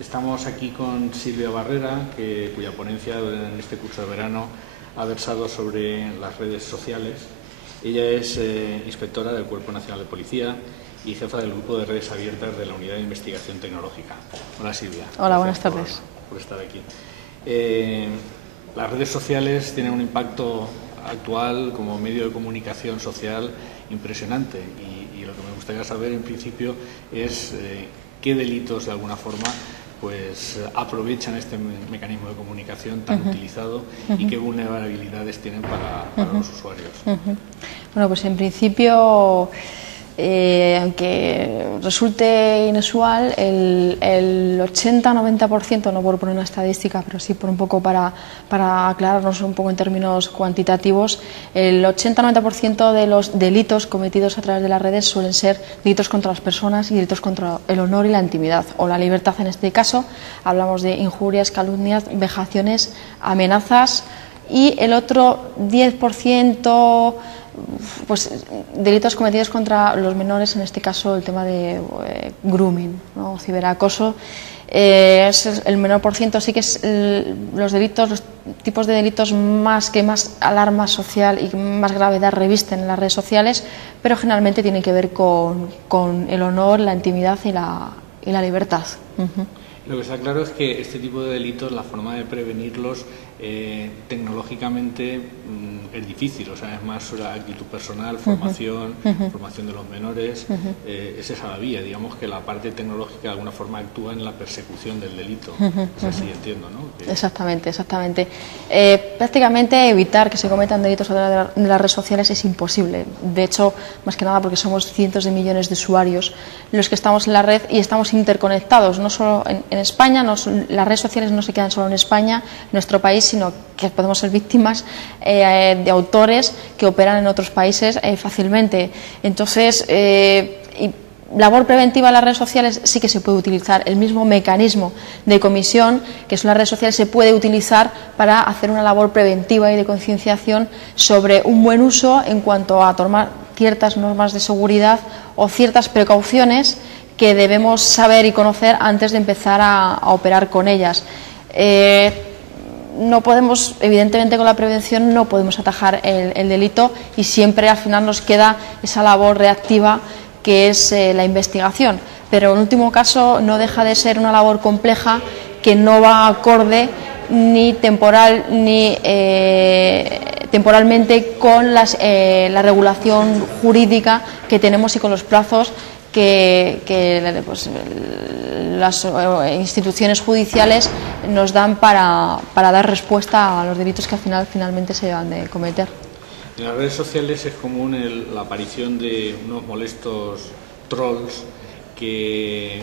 Estamos aquí con Silvia Barrera, cuya ponencia en este curso de verano ha versado sobre las redes sociales. Ella es inspectora del Cuerpo Nacional de Policía y jefa del Grupo de Redes Abiertas de la Unidad de Investigación Tecnológica. Hola, Silvia. Hola, buenas tardes. Por estar aquí. Las redes sociales tienen un impacto actual como medio de comunicación social impresionante y lo que me gustaría saber en principio es qué delitos de alguna forma pues aprovechan este mecanismo de comunicación tan utilizado y qué vulnerabilidades tienen para los usuarios. Bueno, pues en principio, aunque resulte inusual, el 80-90%, no por poner una estadística, pero sí por un poco para aclararnos un poco en términos cuantitativos, el 80-90% de los delitos cometidos a través de las redes suelen ser delitos contra las personas y delitos contra el honor y la intimidad, o la libertad en este caso. Hablamos de injurias, calumnias, vejaciones, amenazas, y el otro 10%... pues delitos cometidos contra los menores, en este caso el tema de grooming, ¿no? Ciberacoso, es el menor por ciento. Sí que es los tipos de delitos que más alarma social y más gravedad revisten en las redes sociales, pero generalmente tienen que ver con el honor, la intimidad y la libertad. Lo que está claro es que este tipo de delitos, la forma de prevenirlos tecnológicamente es difícil, o sea, es más sobre actitud personal, formación, formación de los menores, es esa la vía, digamos que la parte tecnológica de alguna forma actúa en la persecución del delito, es así, entiendo, ¿no? Exactamente. Prácticamente evitar que se cometan delitos a través de las redes sociales es imposible, de hecho, más que nada porque somos cientos de millones de usuarios los que estamos en la red y estamos interconectados, no solo en España, las redes sociales no se quedan solo en España, en nuestro país, sino que podemos ser víctimas de autores que operan en otros países fácilmente. Entonces, labor preventiva en las redes sociales sí que se puede utilizar. El mismo mecanismo de comisión, que son las redes sociales, se puede utilizar para hacer una labor preventiva y de concienciación sobre un buen uso en cuanto a tomar ciertas normas de seguridad o ciertas precauciones que debemos saber y conocer antes de empezar a operar con ellas. No podemos, evidentemente con la prevención no podemos atajar el delito y siempre al final nos queda esa labor reactiva que es la investigación, pero en último caso no deja de ser una labor compleja que no va acorde ni temporal ni temporalmente con la regulación jurídica que tenemos y con los plazos que las instituciones judiciales nos dan para dar respuesta a los delitos que finalmente se van de cometer. En las redes sociales es común la aparición de unos molestos trolls.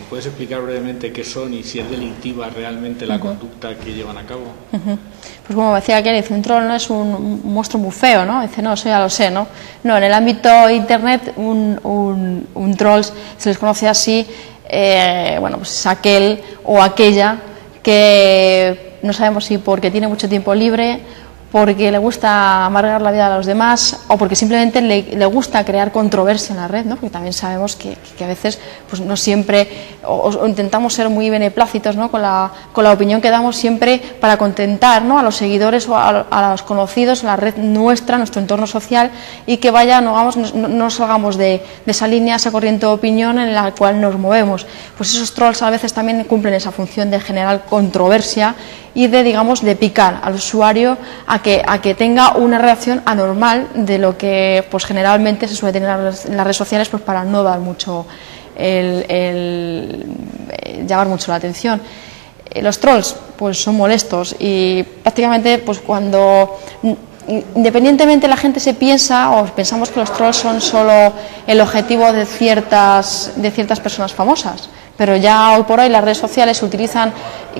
¿Puedes explicar brevemente qué son y si es delictiva realmente la conducta que llevan a cabo? Pues como decía aquel, dice, un troll no es un monstruo muy feo, ¿no? Dice, no, eso ya lo sé, ¿no? No, en el ámbito internet un troll se les conoce así, bueno, pues es aquel o aquella que no sabemos si porque tiene mucho tiempo libre, porque le gusta amargar la vida a los demás o porque simplemente le gusta crear controversia en la red, ¿no? Porque también sabemos que a veces pues no siempre o intentamos ser muy beneplácitos, ¿no? con la opinión que damos siempre para contentar, ¿no? a los seguidores o a los conocidos, la red nuestra, nuestro entorno social, y que no salgamos de esa línea, esa corriente de opinión en la cual nos movemos. Pues esos trolls a veces también cumplen esa función de generar controversia y de picar al usuario a que tenga una reacción anormal de lo que pues generalmente se suele tener en las redes sociales, pues para no dar mucho llamar mucho la atención. Los trolls pues son molestos y prácticamente pues cuando independientemente la gente se piensa o pensamos que los trolls son solo el objetivo de ciertas personas famosas, pero ya hoy por hoy las redes sociales se utilizan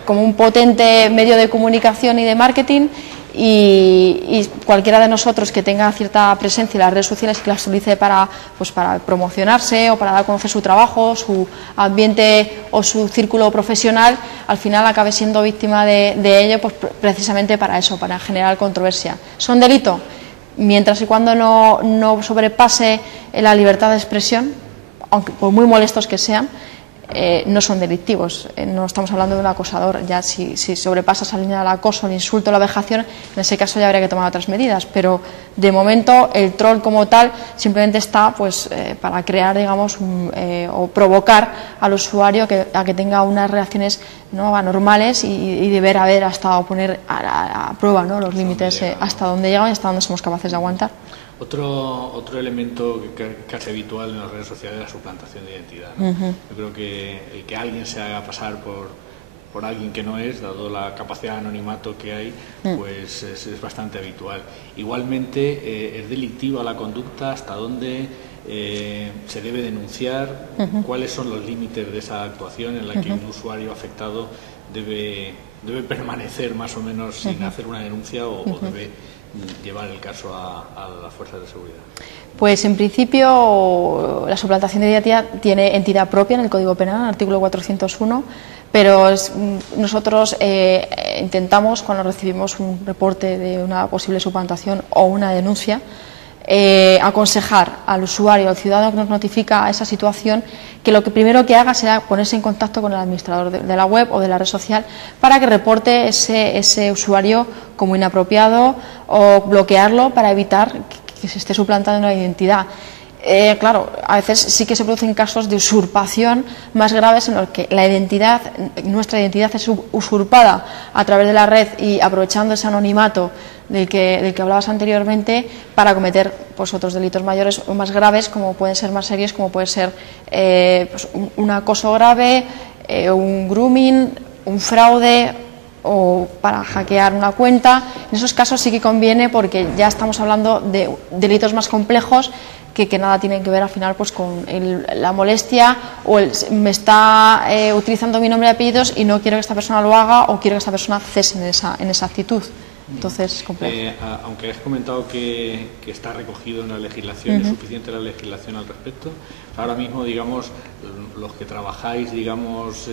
como un potente medio de comunicación y de marketing, y cualquiera de nosotros que tenga cierta presencia en las redes sociales y que las utilice para promocionarse o para dar a conocer su trabajo, su ambiente o su círculo profesional, al final acabe siendo víctima de ello, pues precisamente para eso, para generar controversia. ¿Son delito? Mientras y cuando no sobrepase la libertad de expresión, aunque por muy molestos que sean, no son delictivos. No estamos hablando de un acosador. Ya si sobrepasa esa línea del acoso, el insulto, la vejación, en ese caso ya habría que tomar otras medidas. Pero de momento el troll como tal simplemente está pues para crear, digamos, o provocar al usuario a que tenga unas reacciones no anormales y deber haber hasta poner a prueba, ¿no?, los límites hasta dónde llegan y hasta dónde somos capaces de aguantar. Otro elemento casi habitual en las redes sociales es la suplantación de identidad, ¿no? Yo creo que el que alguien se haga pasar por alguien que no es, dado la capacidad de anonimato que hay, pues es bastante habitual. Igualmente, es delictiva la conducta, hasta dónde se debe denunciar, cuáles son los límites de esa actuación en la que un usuario afectado debe permanecer más o menos sin hacer una denuncia o debe llevar el caso a las fuerzas de seguridad. Pues en principio la suplantación de identidad tiene entidad propia en el Código Penal, en el artículo 401, pero nosotros intentamos, cuando recibimos un reporte de una posible suplantación o una denuncia, aconsejar al usuario, al ciudadano que nos notifica esa situación, que lo que primero que haga será ponerse en contacto con el administrador de la web o de la red social para que reporte ese usuario como inapropiado o bloquearlo para evitar que se esté suplantando una identidad. Claro, a veces sí que se producen casos de usurpación más graves en los que nuestra identidad es usurpada a través de la red y aprovechando ese anonimato del que hablabas anteriormente para cometer pues otros delitos mayores o más graves, como pueden ser más serios, como puede ser pues un acoso grave, un grooming, un fraude o para hackear una cuenta. En esos casos sí que conviene, porque ya estamos hablando de delitos más complejos que nada tienen que ver al final pues con la molestia o me está utilizando mi nombre y apellidos y no quiero que esta persona lo haga o quiero que esta persona cese en esa actitud. Entonces es complejo. Aunque has comentado que está recogido en la legislación, ¿es suficiente la legislación al respecto? Ahora mismo, digamos, los que trabajáis, digamos,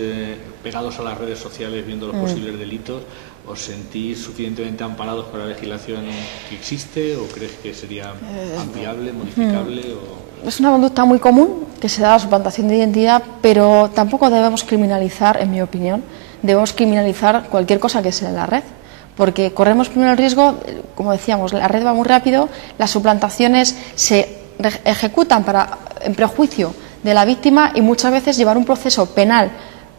pegados a las redes sociales viendo los posibles delitos, ¿os sentís suficientemente amparados por la legislación que existe o crees que sería ampliable, modificable? Es una conducta muy común que se da la suplantación de identidad, pero tampoco debemos criminalizar, en mi opinión, debemos criminalizar cualquier cosa que sea en la red. Porque corremos primero el riesgo, como decíamos, la red va muy rápido, las suplantaciones se ejecutan en prejuicio de la víctima y muchas veces llevar un proceso penal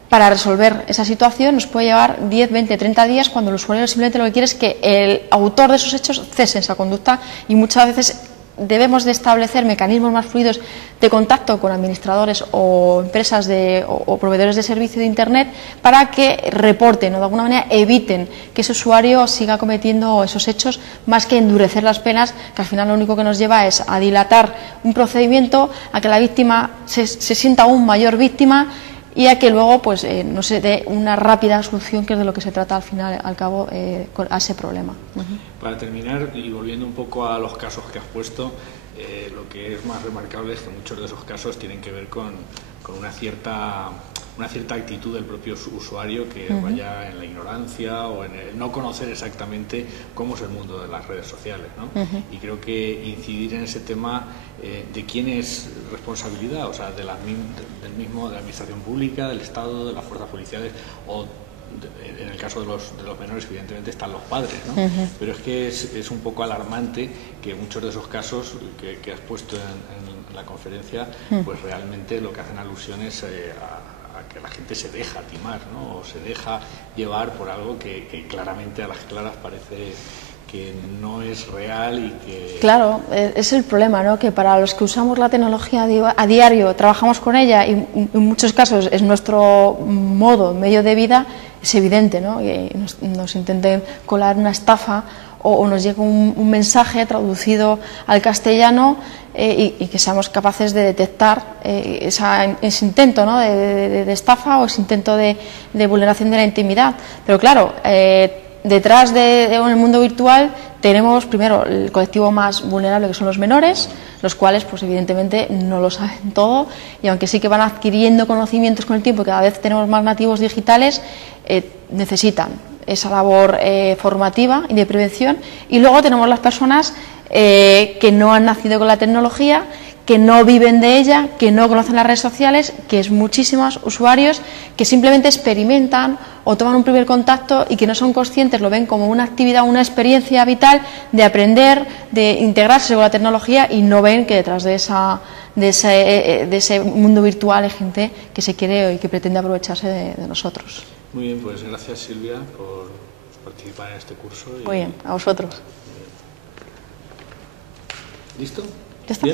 para resolver esa situación nos puede llevar 10, 20, 30 días cuando el usuario simplemente lo que quiere es que el autor de esos hechos cese esa conducta y muchas veces debemos de establecer mecanismos más fluidos de contacto con administradores o empresas o proveedores de servicio de Internet para que reporten o de alguna manera eviten que ese usuario siga cometiendo esos hechos, más que endurecer las penas, que al final lo único que nos lleva es a dilatar un procedimiento, a que la víctima se sienta aún mayor víctima y a que luego pues no se dé una rápida solución, que es de lo que se trata al final, al cabo, a ese problema. Para terminar, y volviendo un poco a los casos que has puesto, lo que es más remarcable es que muchos de esos casos tienen que ver con una cierta actitud del propio usuario que vaya en la ignorancia o en el no conocer exactamente cómo es el mundo de las redes sociales, ¿no? Y creo que incidir en ese tema de quién es responsabilidad, o sea, de la administración pública, del Estado, de las fuerzas policiales o en el caso de los menores, evidentemente están los padres, ¿no? Pero es que es un poco alarmante que muchos de esos casos que has puesto en la conferencia, pues realmente lo que hacen alusión es a que la gente se deja timar, ¿no? O se deja llevar por algo que claramente a las claras parece que no es real y que... Claro, es el problema, ¿no? Que para los que usamos la tecnología a diario, trabajamos con ella y en muchos casos es nuestro medio de vida, es evidente, ¿no? Que nos intenten colar una estafa o nos llegue un mensaje traducido al castellano y que seamos capaces de detectar ese intento, ¿no? de estafa o ese intento de vulneración de la intimidad. Pero claro, detrás en el mundo virtual tenemos primero el colectivo más vulnerable, que son los menores, los cuales pues evidentemente no lo saben todo, y aunque sí que van adquiriendo conocimientos con el tiempo y cada vez tenemos más nativos digitales, necesitan esa labor formativa y de prevención. Y luego tenemos las personas que no han nacido con la tecnología, que no viven de ella, que no conocen las redes sociales, que es muchísimos usuarios que simplemente experimentan o toman un primer contacto y que no son conscientes, lo ven como una actividad, una experiencia vital de aprender, de integrarse con la tecnología, y no ven que detrás de ese mundo virtual hay gente que se quiere y que pretende aprovecharse de nosotros. Muy bien, pues gracias, Silvia, por participar en este curso. Muy bien, a vosotros. ¿Listo? Ya está.